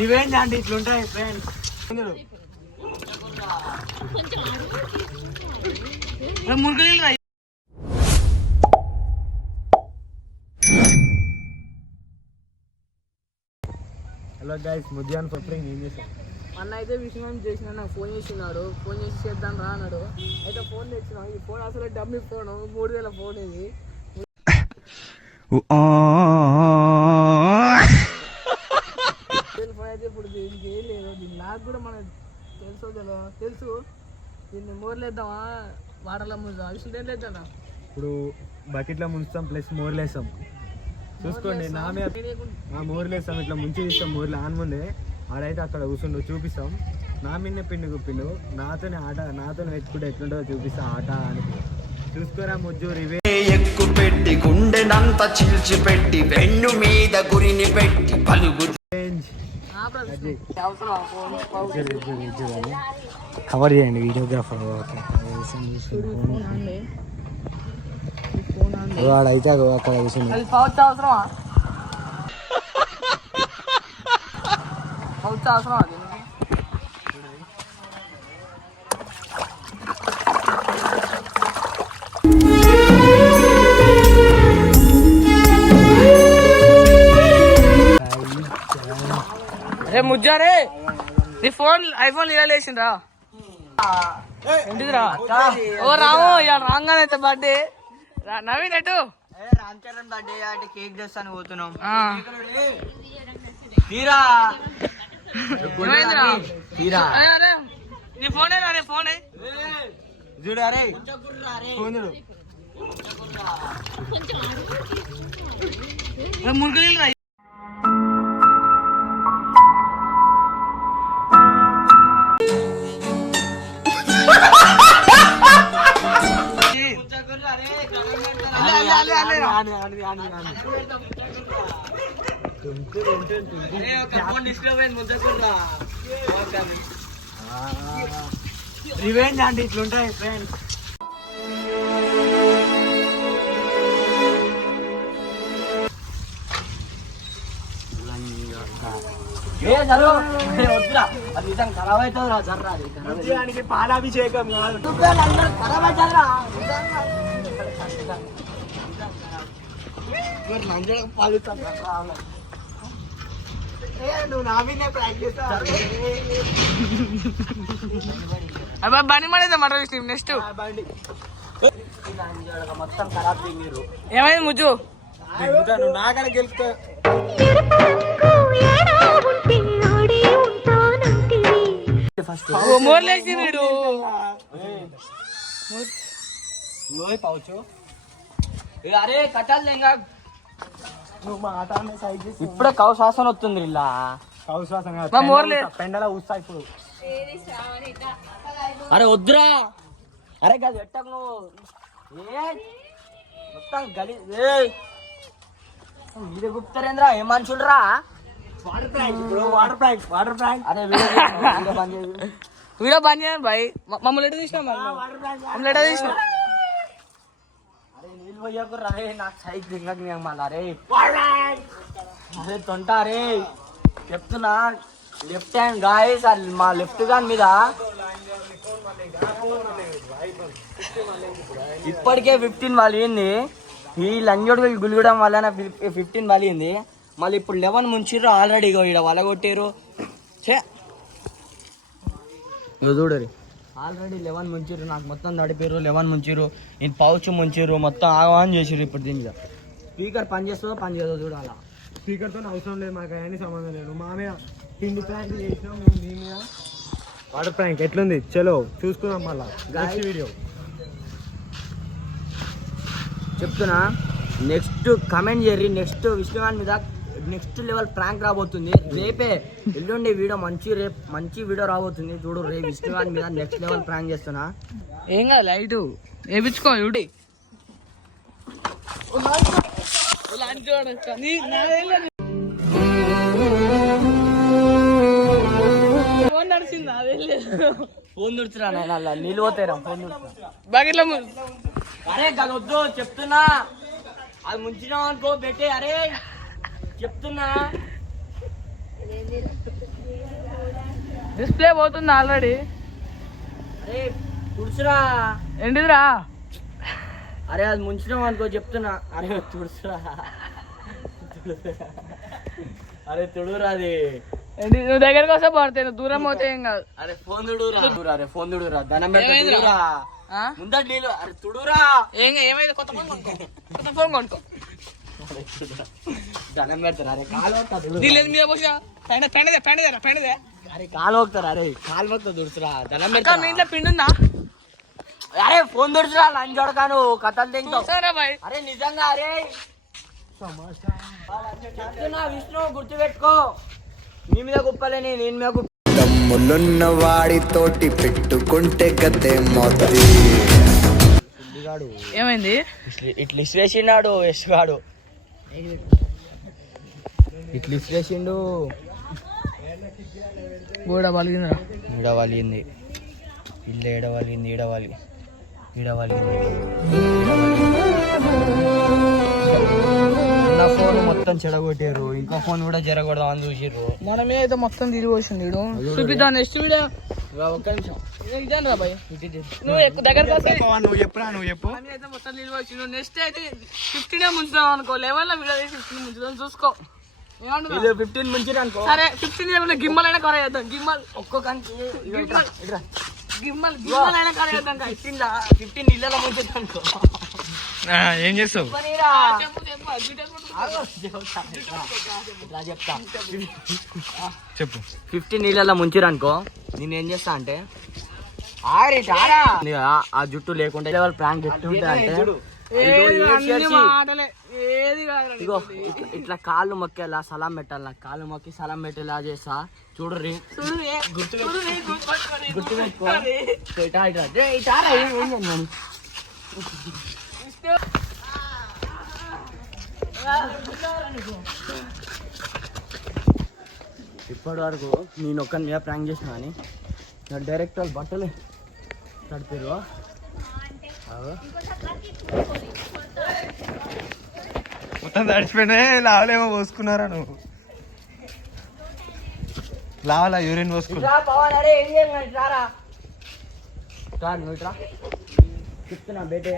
Revenge అంటే ఇట్లుంటాయి friends. Hello guys, ముద్యాన్ సూపరింగ్ ఏం చేశాం అన్న అయితే విషయం చేసిన నాకు ఫోన్ చేసినాడు. ఫోన్ చేసి చేద్దాం రా అన్నాడు. అయితే ఫోన్ తెచ్చినాం. ఈ ఫోన్ అసలు డబ్బు ఫోన్ 3000 ఫోన్ ఇది. ఫోన్ అయితే ఇప్పుడు దీనికి ఏం లేదు. దీన్ని నాకు కూడా మనకు తెలుసు. దీన్ని మోర్లేద్దామా వాటర్లో ముందు అవిషయం ఏం లేదన్నా. ఇప్పుడు బకెట్లో ముంచుతాం ప్లస్ మోర్లేస్తాం. చూసుకోండి నా మీద మోర్లేస్తాం, ఇట్లా ముంచి తీస్తాం. మోర్లు ఆన్ ముందే ఆడైతే అక్కడ కూర్చుండు చూపిస్తాం. నా మిన్నే పిండి గుప్పిండు. నాతోనే వెతుకుంటే ఎట్లుంటుందో చూపిస్తా ఆట అని. చూసుకోరా ముజ్జు రివే ఎక్కు పెట్టి గుండెనంత చీల్చి పెట్టి వెన్ను మీద గురిని పెట్టి పలుగు కవర్ చేయండి వీడియోగ్రాఫర్. వాడైతే అక్కడ కూర్చుంది. అవసరమా అరే ముజ్జారే, నీ ఫోన్ ఐఫోన్ ఇలా లేచిండ్రా ఏంటిదిరా? ఓ రాము, ఇవాళ రాగానే అయితే బర్త్డే. నవీన్ ఎటు? రామ్ చరణ్ బర్త్డే అంటే కేక్ తెస్తాను పోతున్నాం. నీ ఫోనే నీ ఫోనే చూడు. అరే ఫోన్ చూడు. మురుగు రివెంజ్ అంటే ఇట్లుంటాయి ఫ్రెండ్స్. ఖరాబ్ అవుతుంది జర్రా. పాలాభిషేకం కాదు. నువ్వు నా మీద ప్రాక్టీస్ బండి మడేదా మటర్ విషయం. నెక్స్ట్ మొత్తం ఖరాబ్ తిన్నారు. ఏమైంది ముజ్జు? నువ్వు నాకనే గెలుస్తా. మోర్లేసి వీడు పౌచు. అరే కట్టాలి ఇంకా ఇప్పుడే కౌ శ్వాసన వస్తుంది. ఇలా కౌ శ్వాసన పెండలా ఊస్తా ఇప్పుడు. అరే వద్దురా. అరే గది ఎట్టకు నువ్వు. మొత్తం గలి ఇది గుప్తారేంద్రా. ఏం మనుషులరా? అరే వీడియో బంద్ చేయండి బాయ్. మమ్మల్ని ఎటు తీసినా మమ్మల్ని ఎట తీసినా. అరే నీళ్ళు పోయకుర్రా. నాకు సైజ్ దిగకు మళ్ళా. అరే తొంట. అరే చెప్తున్నా లెఫ్ట్ హ్యాండ్ గాయస్. మా లెఫ్ట్ హ్యాండ్ మీద ఇప్పటికే 15 వలిగింది. ఈ లంజోడు గులిగడం వల్ల 15 వలిగింది. మళ్ళీ ఇప్పుడు 11 ముంచిర్రు ఆల్రెడీ. ఇక్కడ వలగొట్టారు. చూడరు ఆల్రెడీ 11 ముంచిర్రు. నాకు మొత్తం తడిపారు. 11 ముంచిర్రు. నేను పౌచ్ ముంచిర్రు. మొత్తం ఆగవాన్ చేసిర్రు. ఇప్పుడు దీని మీద స్పీకర్ పని చేస్తుందో పని చేయదో చూడాలా. స్పీకర్తో అవసరం లేదు మాకు. అవన్నీ సంబంధం లేదు. మా మీద పిండి ప్రాంక్ చేసినాం. మీ మీద వాటర్ ప్రాంక్ ఎట్లుంది చలో చూసుకుందాం. మళ్ళా నెక్స్ట్ వీడియో చెప్తున్నా. నెక్స్ట్ కమెంట్ చేయరి. నెక్స్ట్ విష్ణువాన్ మీద నెక్స్ట్ లెవెల్ ప్రాంక్ రాబోతుంది. రేపే ఎల్లుండి వీడియో మంచి వీడియో రాబోతుంది. చూడు రేపు విష్ణువాన్ మీద నెక్స్ట్ లెవెల్ ప్రాంక్ చేస్తున్నా. ఏం కాదు లైట్ వేయించుకో. చూడి ఫోన్ నడిచిందా? ఫోన్ తుడుచురా నాయన. నీళ్ళు పోతాయిరా. ఫోన్ బకెట్లో. అరే గదొద్దు చెప్తున్నా. అది ముంచినావు అనుకో పెట్టే. అరే చెప్తున్నా. డిస్ప్లే పోతుంది ఆల్రెడీ. అరే తుడుచురా. ఏంటిదిరా? అరే అది ముంచినాం అనుకో చెప్తున్నా. అరే తుడుచురా. అరే తుడురా అది. ఏంటి నువ్వు దగ్గరకు వస్తే పడతాయి, నువ్వు దూరం పోతే ఏం కాదు. అరే ఫోన్ తుడురా. అరే ఫోన్ తుడురా. ధనం పెడతా ముందట నీళ్ళు. అరే తుడురా. ఏమైంది? కొత్త ఫోన్ కొనుక్కో, కొత్త ఫోన్ కొనుక్కో. ధనం పెడతారు. అరే కాలు పోతా నీళ్ళు మీద పోసా పెండదే. అరే కాలు పోతారు. అరే కాలు పోతా తుడుచురా. ధనం మీ పెడతా. ఇంట్లో పిండి ఉందా? అరే ఫోన్ తుడుచురా. లంచ్ చూడకాను కథలు తింటావు. సరే బాయ్. అరే నిజంగా అరే చెప్తున్నా విష్ణు గుర్తుపెట్టుకో. నీ మీద కుప్పలేని నేను మీద కుప్ప. తమ్ములున్న వాడితోటి పెట్టుకుంటే గతే మొత్తి. ఏమైంది? ఇట్లా ఇసిరేసినాడు యశ్గాడు. ఇట్లా ఇసిరేసిండు. గోడ పలిగిందా? ఈడవలింది. ఇల్లు ఏడవలింది. ఈడవలింది. నా ఫోన్ మొత్తం చెడగొట్టారు. ఇంకో ఫోన్ కూడా జరగొడదామని చూసిర్రు. మనమే అయితే మొత్తం తిరిగి వచ్చింది. చూపిద్దాం నెక్స్ట్ వీడియో. ఒక్క నిమిషం. ఇదేం రా బాయ్, నువ్వు ఎక్కువ దగ్గరకు వస్తే నువ్వు చెప్పు. మనమే అయితే మొత్తం తిరిగి వచ్చిండు. నెక్స్ట్ అయితే 15 ముంచుదాం అనుకో. 11 వీడియో 15 ముంచుదాం చూసుకో. ఏమంటున్నా? 15 ముంచిరు అనుకో. సరే 15 ఏమన్నా గిమ్మల్ అయినా కర చేద్దాం. గిమ్మల్ ఒక్కొక్కనికి గిమ్మల్ అయినా కర చేద్దాం. 15 ఇళ్ళలో ముంచుతా అనుకో. ఏం చేస్తావు? ఇట్లా చెప్తా. చెప్పు. 15 నీళ్ళలో ముంచిరు అనుకో. నేనేం చేస్తా అంటే ఆ జుట్టు లేకుండా లెవెల్ ప్రాంక్ ఎట్టుంటా అంటే మాటలే ఏది కాదు. ఇగో ఇట్లా కాళ్ళు మొక్కేలా సలాం పెట్టాలి. నాకు కాళ్ళు మొక్కి సలాం పెట్టేలా చేస్తా. చూడరి గుర్తు పెట్టుకో. ఇప్పటి వరకు నేను ఒక్కని మీద ప్రాంక్ చేసిన కానీ నా డైరెక్ట్ వాళ్ళు బట్టలు తడిపారు. మొత్తం తడిచిపోయినాయి. లావలేమో పోసుకున్నారా నువ్వు? లావలా యూరిన్ పోసుకున్నా. చెప్తున్నా బేటే